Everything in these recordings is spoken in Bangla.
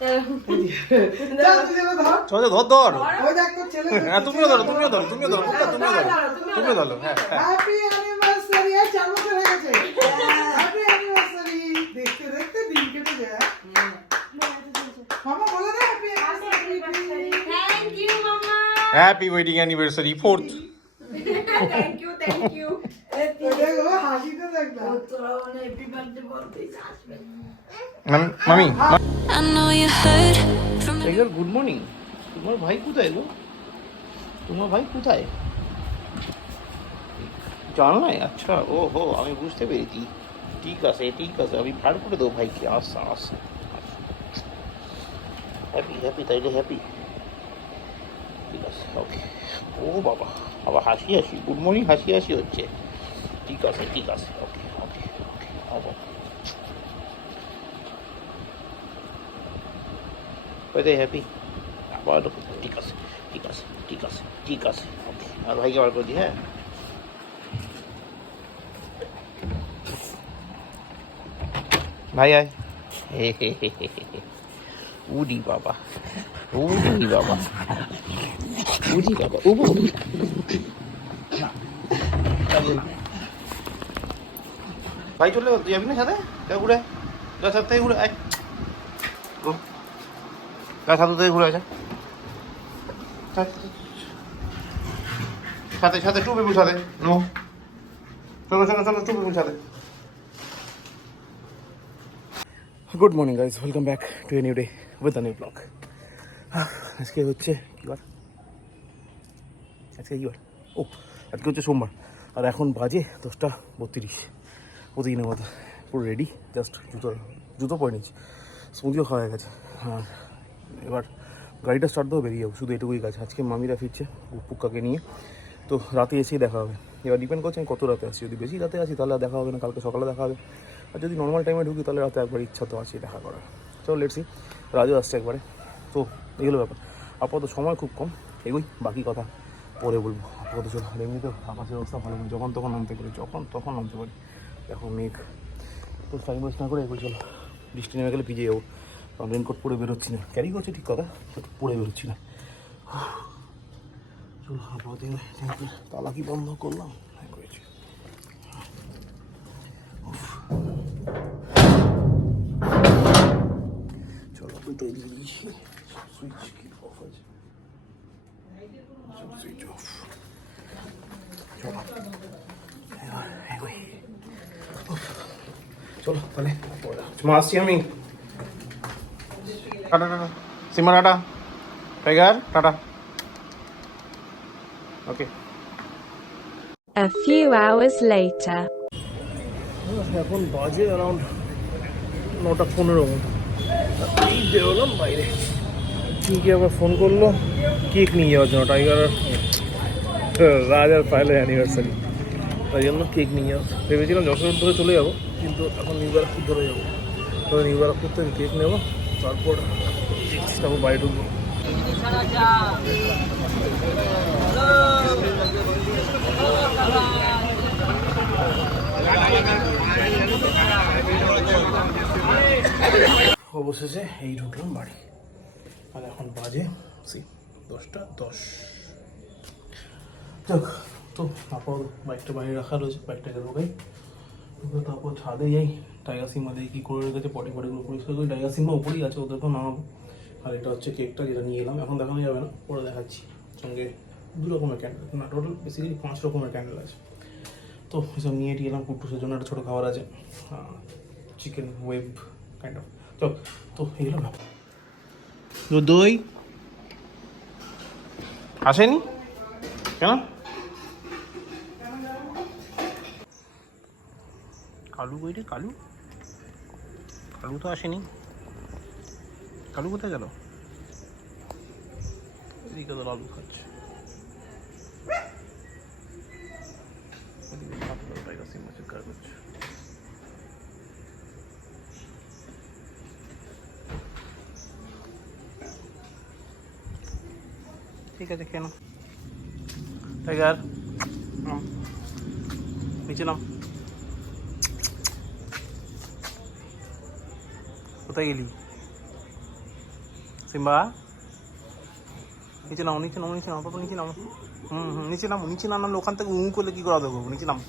ধর ধর তুমিও ধরো হ্যাঁ হ্যাপি অ্যানিভার্সারি। 4 বছর হয়ে গেছে। Happy anniversary. দেখতে দেখতে দিন কেটে যায়। মামা বলে দে হ্যাপি অ্যানিভার্সারি। থ্যাংক ইউ মামা। Happy wedding anniversary 4th। Thank you দেখো হাসিতে দেখ না। তোরা মানে হ্যাপি বার্থডে বলতেই আসবে। মামি I know you heard from tiger good morning. তোমার ভাই কোথায় গো? তোমার ভাই কোথায়? জানলাই? আচ্ছা ও হো, আমি বুঝতে পেরেছি। ঠিক আছে আমি ফাড় করে দেবো ভাইকে। আচ্ছা হ্যাপি তাইলে হ্যাপি। ঠিক আছে ওকে। ও বাবা আবার হাসি গুড মর্নিং হাসি হচ্ছে। ঠিক আছে ওকে বাবা কোথায় হ্যাপি? আবার ঠিক আছে ওকে। আর ভাইকে বার করে দিই। হ্যাঁ ভাই আয়। উডি বাবা ভাই চলে তুই যাবি না সাথে? ঘুরে সাথে থেকে ঘুরে আয়। সাথে থেকে ঘুরে আসা সাথে টু পিপুল সাথে। নো চলো টু পিপুল সাথে। Good morning guys, welcome back to a new day with a new blog. আজকে হচ্ছে কি বার? ও আজকে হচ্ছে সোমবার। আর এখন বাজে 10:32। প্রতিদিনের মতো পুরো রেডি, জাস্ট জুতো পরে নিচ্ছি, স্মুদিও খাওয়া হয়ে গেছে। আর এবার গাড়িটা স্টার্ট দেবো, বেরিয়ে যাবো, শুধু এটুকুই কাজ। আজকে মামিরা ফিরছে পুক্কাকে নিয়ে, তো রাতে এসেই দেখা হবে। এবার ডিপেন্ড করছে আমি কত রাতে আসি। যদি বেশি রাতে আসি তাহলে দেখা হবে না, কালকে সকালে দেখা হবে। আর যদি নর্মাল টাইমে ঢুকি তাহলে রাতে একবার ইচ্ছা তো আছে দেখা করার। চলো লেটসি, রাজও আসছে একবারে। তো এগুলো ব্যাপার। আপাতত সময় খুব কম, এগুই বাকি কথা পরে বলবো। আপাতত চলো। আর এমনিতেও আকাশের অবস্থা ভালো না, যখন তখন নামতে পারি, নামতে পারি। দেখো মেঘ, তো টাইম ওয়েস্ট না করে এগুলো চলো। বৃষ্টি নেমে গেলে ভিজে যাবো, কারণ রেনকোট পরে বেরোচ্ছি না। ক্যারি করছি ঠিক কথা, পরে বেরোচ্ছি না। চলো আপাতত তালা কি বন্ধ করলাম? করেছি। চলো দুটোই দিয়ে দিয়েছি। সুইচ কি অফ আছে? Switch off. চলো তাহলে আসছি আমি। Tata Seema, tata tiger, tata. Okay. A few hours later. এখন বাজে অ্যারাউন্ড 9:15 মতো। এই বেরোলাম বাইরে। ঠিক আবার ফোন করলো কেক নিয়ে যাওয়ার জন্য, টাইগার রাজ আর পাইলে অ্যানিভার্সারি, তাই জন্য কেক নিয়ে যাওয়া। ভেবেছিলাম যশোর ধরে চলে যাবো, কিন্তু এখন নিউ ব্যারাকপুর ধরে যাবো। তবে নিউ ব্যারাকপুর থেকে কেক নেবো, তারপর বাড়ি ঢুকবো। অবশেষে এই ঢুকলাম বাড়ি। আর এখন বাজে 10:10। যাক, তো তারপর বাইকটা বাইরে রাখা রয়েছে, বাইকটাকে ঢোকাই, তারপর ছাদে যাই। টাইগার সিমা দিয়ে কী করে রেখেছে, পটিগুলো পরিষ্কার করি। টাইগার সিমা ওপরেই আছে, ওদেরকেও নামাবো। আর এটা হচ্ছে কেকটা, যেটা নিয়ে এলাম, এখন দেখানো যাবে না, পরে দেখাচ্ছি। সঙ্গে 2 রকমের ক্যান্ডেল, না টোটাল বেসিক্যালি 5 রকমের ক্যান্ডেল আছে। তো এসব নিয়ে এলাম। কুট্টুসের জন্য একটা ছোটো খাবার আছে, চিকেন ওয়েব কাইন্ড অফ। চল, তো এগুলো ব্যাপার। দই আসেনি কেন? কালু বইরে, কালু তো আসেনি। কালু কোথায় গেল? এদিকে তো লালু খাচ্ছে। ঠিক আছে, কেন টাইগার নিচে নাম। কোথায় গেলি? সিম্বা নিচে নামো, নিচে নামো, নিচে নামো, বাবা নিচে নামো। নিচে নামো, নিচে না নামলে ওখান থেকে করলে কি করা দেবো? নিচে নামো,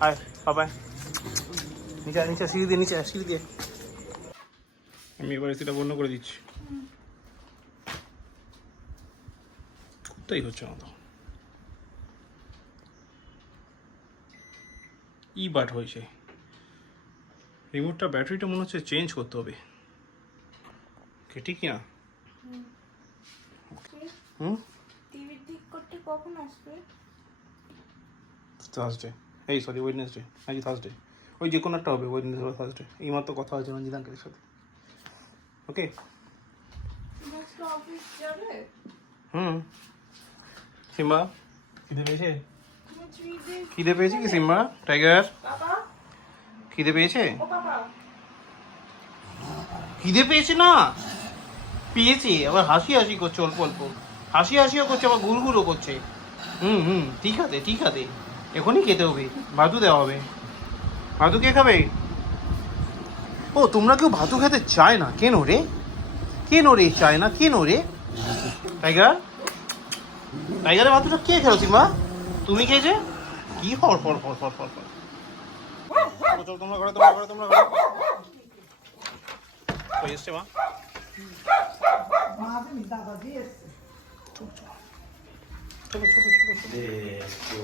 হায় বাবা, নিচে নিচে সিঁড়ি দিয়ে, নিচে সিঁড়ি দিয়ে। আমি এবার এসিটা বন্ধ করে দিচ্ছি। কোথায় হচ্ছে না তো, ই বাট হয়েছে রিমোটটা, ব্যাটারিটা মনে হচ্ছে চেঞ্জ করতে হবে। ঠিক না? টিভি ঠিক করতে কখন আসবে? থার্সডে, এই সরি ওয়েডনেসডে, নাকি থার্সডে, ওই যে কোনো একটা হবে, ওয়েডনেসডে বা থার্সডে। এইমাত্র কথা হয়েছে রঞ্জিত আঙ্কেলের সাথে। ওকে, অফিস যাবে? সিম্বা খিদে পেয়েছে? খিদে পেয়েছে কি সিম্বা? টাইগার বাবা, খিদে পেয়েছে? ও বাবা, খিদে পেয়েছে না? পেয়েছে, আবার হাসি হাসি করছে, অল্প অল্প হাসি হাসিও করছে, আবার ঘুরঘুরও করছে। ঠিক আছে ঠিক আছে, এখনই খেতে হবে, ভাতু দেওয়া হবে। ভাতু কে খাবে? ও তোমরা কেউ ভাতু খেতে চায় না কেন রে? কেন রে চায় না কেন রে? টাইগার, টাইগারের ভাতুটা কে খেলো সিম্বা? তুমি খেয়েছে? কি for for for for for for, চল তোমরা ঘরে, তোমরা ঘরে, তোমরা ঘরে। ওই এসছে মা, মা আসেনি, দাদাজি এসছে। চলো চলো চলো।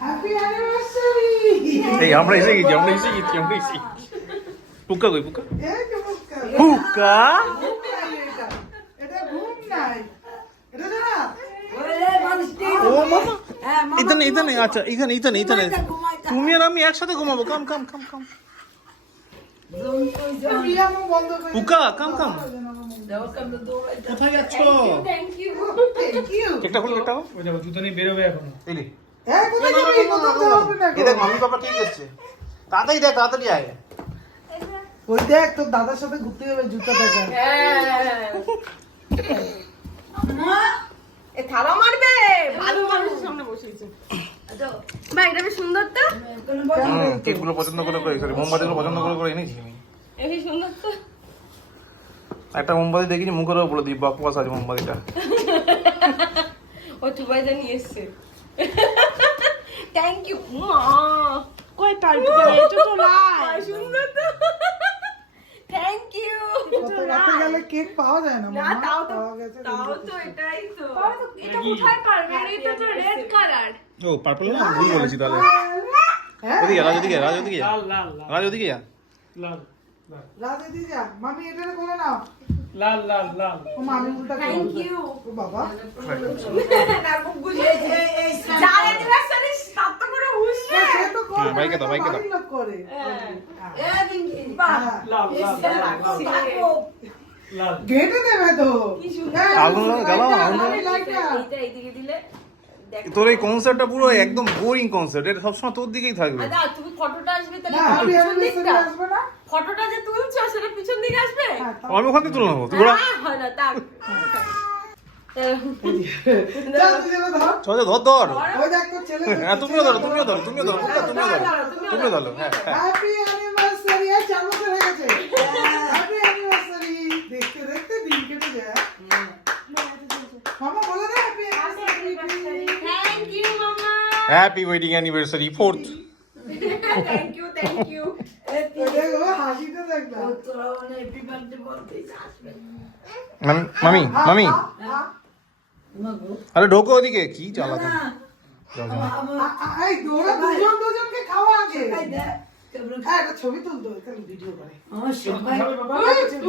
Happy anniversary. এই আমরা এসে গেছি, আমরা এসে গেছি, আমরা এসে গেছি। পুক্কা কই পুক্কা? এই যে মুক্কা। পুক্কা ঘুম নাই এটা। এটা ঘুম নাই। এটা জানা? ও মামা, এখানে এখানে, আচ্ছা এখানে এখানে এখানে তুমি আর আমি একসাথে ঘুমাবো। কাম কাম কাম কাম। প্রিয়া মুখ বন্ধ করে। পুক্কা কাম কাম। কোথায় যাচ্ছ? Thank you. Thank you. একটা খুলে একটা ওই দেখো জুতো নিয়ে বেরোবে এখন। এই নে। এই কোথায় যাবি? কোথাও তো হবে না। এই দেখ মাম্মি পাপা ঠিক আছে, তাড়াতাড়ি দেখ, তাড়াতাড়ি আয়। ওই দেখ তোর দাদার সাথে ঘুরতে যাবে, জুতা দেখা। এ থালা মারবে, ভালো মানুষের সামনে বসেছে। ভাই এটা বেশ সুন্দর তো, কেকগুলো পছন্দ করে করে, সরি মোমবাতিগুলো পছন্দ করে করে এনেছি আমি। এই সুন্দর তো। একটা মোমবাতি দেখিনি, মুখের উপর বলে দিই বাকওয়াস আছে মোমবাতিটা। ও চুবাইদা নিয়ে এসছে। থ্যাংক ইউ মা। কই টাইট করে এটা তো লাই সুন্দর তো। Thank you. কত রাতে গেলে কেক পাওয়া যায় না না মামা। তাও তো, পাওয়া গেছে তাও তো এটাই তো। এটা কোথায় পারবে? এটা তো রেড কালার। ও পার্পল না, ভুল বলেছি তাহলে। হ্যাঁ ওদিকে রাজ, ওদিকে রাজ, ওদিকে যা, লাল লাল লাল রাজ ওদিকে যা। লাল লাল রাতে দিয়ে যা, মামি এটা করে নাও। লাল লাল লাল। ও মামি উল্টা করে থ্যাংক দিবে। ইউ। ও বাবা না বুক বুঝে এই যার অ্যানিভার্সারি সাত করে উঠছে। সে তো করে, হ্যাঁ, বাইকে দাও, বাইকে দাও। বাড়ির লোক করে। এ বিঙ্কি বাহ হ্যাঁ। লাল লাল লাল। গেটে দেবে তো। কি সুন্দর। হ্যাঁ, আগুন লাগা, জ্বালাও, আগুন মামি লাইটটা। এইটা এইদিকে দিলে দেখ। তোর এই কনসার্টটা পুরো একদম বোরিং কনসার্ট, এটা সবসময় তোর দিকেই থাকবে। আদা তুমি ফটোটা আসবে তাহলে না, হ্যাপি পিছন অ্যানিভার্সারি দিকটা। আসবে না? ফটোটা যে তুলছো সেটা পিছন দিকে আসবে। হ্যাঁ, তাও- আমি ওখান থেকে তুলে নেবো, তুই ঘোরা। হয় না তার। চল, তুই যেন ধর। চল ধর ধর। ওই দেখ তোর ছেলে হ্যাঁ তুমিও ধরো, তুমিও ধরো, তুমিও ধরো, তুমিও ধরো, তুমিও ধরো। হ্যাঁ হ্যাঁ। Happy anniversary. 4 বছর হয়ে গেছে। Happy anniversary. দেখতে দেখতে দিন কেটে যায়। মামা বলে দে হ্যাপি অ্যানিভার্সারি। থ্যাংক ইউ মামা। Happy wedding anniversary 4th। Thank you thank you. দেখো হাসিটা দেখ না। মামি মামি, আরে ঢোকো ওদিকে, কি চালাতো। এই দৌড়া দুজন দুজনকে খাওয়া আগে। হ্যাঁ, একটা ছবি তুলতো, তাহলে ভিডিও করে।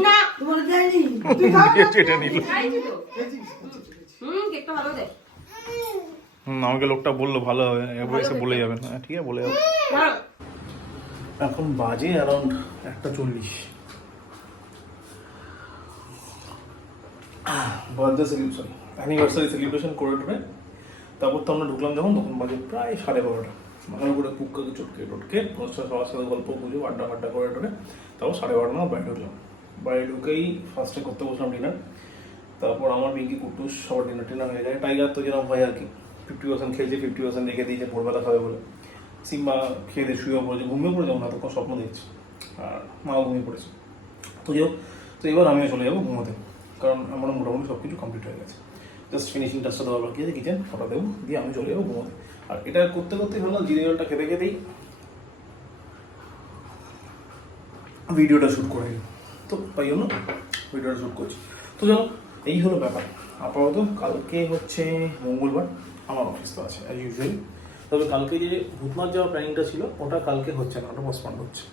না তুই খাও না? এটা নিল। খাইছি তো। কেকটা ভালো দে। আমাকে লোকটা বললো ভালো হবে, একবার এসে বলে যাবেন। হ্যাঁ ঠিক আছে, বলে যাবেন। এখন বাজে around 1:40। Birthday celebration, anniversary celebration করে টোরে তারপর তো আমরা ঢুকলাম যখন, তখন বাজে প্রায় 12:30। ভালো করে পুক্কাকে চটকে টটকে সবার সাথে গল্প গুজব আড্ডা ফাড্ডা করে টোরে তারপর 12:30 নাগাদ বাইরে ঢুকলাম। বাইরে ঢুকেই ফার্স্টে করতে বসলাম ডিনার। তারপর আমার পিঙ্কি কুটুস সবার ডিনার টিনার হয়ে যায়। টাইগার তো যেরকম হয় আর কি, 50% খেয়েছে, 50% রেখে দিয়েছে ভোরবেলা খাবে বলে। সিম্বা খেয়ে দিয়ে শুয়ে পড়েছে, ঘুমিয়ে পড়ে যেমন এতক্ষণ স্বপ্ন দেখছে, আর মাও ঘুমিয়ে পড়েছে। তো যাই হোক, তো এবার আমিও চলে যাবো ঘুমোতে, কারণ আমার মোটামুটি সব কিছু কমপ্লিট হয়ে গেছে। জাস্ট ফিনিশিং টাচটা দেওয়া বাকি আছে, কিচেন ওটা দেবো, দিয়ে আমি চলে যাবো ঘুমোতে। আর এটা করতে করতেই ভাবলাম জিরে জলটা খেতে খেতেই ভিডিওটা শ্যুট করে নিই, তো তাই জন্য ভিডিওটা শ্যুট করছি। তো চলো, এই হলো ব্যাপার। আপাতত কালকে হচ্ছে মঙ্গলবার, আমার অফিস তো আছে অ্যাজ ইউজুয়ালি। তবে কালকে যে ভূতনাথ যাওয়ার প্ল্যানিংটা ছিল ওটা কালকে হচ্ছে না, ওটা পোস্টপন্ড হচ্ছে।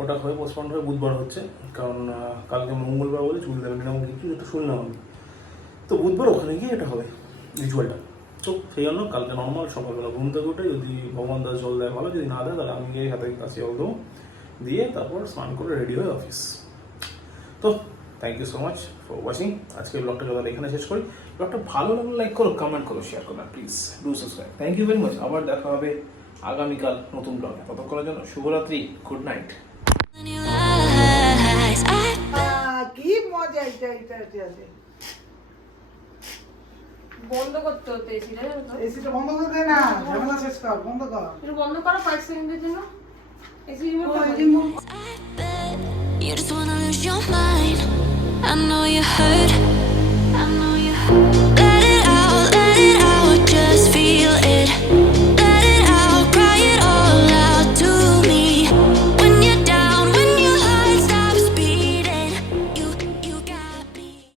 ওটা হয়ে পোস্টপন্ড হয়ে বুধবার হচ্ছে, কারণ কালকে মঙ্গলবার বলে চুল দেবেন এরকম কিছু যেটা শুনলাম আমি। তো বুধবার ওখানে গিয়ে এটা হবে রিচুয়ালটা। তো সেই জন্য কালকে নর্মাল সকালবেলা ঘুম থেকে উঠে যদি ভগবান দাস জল দেয় ভালো, যদি না দেয় তাহলে আমি গিয়ে হাতে কাছে জল দেবো, দিয়ে তারপর স্নান করে রেডি হয়ে অফিস। তো thank you so much for watching. আজকে ব্লগটা যখন এখানে শেষ করি। ব্লগটা ভালো লাগলে লাইক করো, কমেন্ট করো, শেয়ার করো, please do subscribe. Thank you very much. আবার দেখা হবে আগামীকাল নতুন ব্লগে। ততক্ষণের জন্য শুভরাত্রি, good night. in your eyes. কি মজা এটা এটা এটা আছে। বন্ধ করতে হতো এসিটা, জানো তো? এসিটা বন্ধ করে দে না, ঝামেলা শেষ কর, বন্ধ কর। একটু বন্ধ করো 5 সেকেন্ডের জন্য। AC remote I bet you just wanna lose your mind. I know you hurt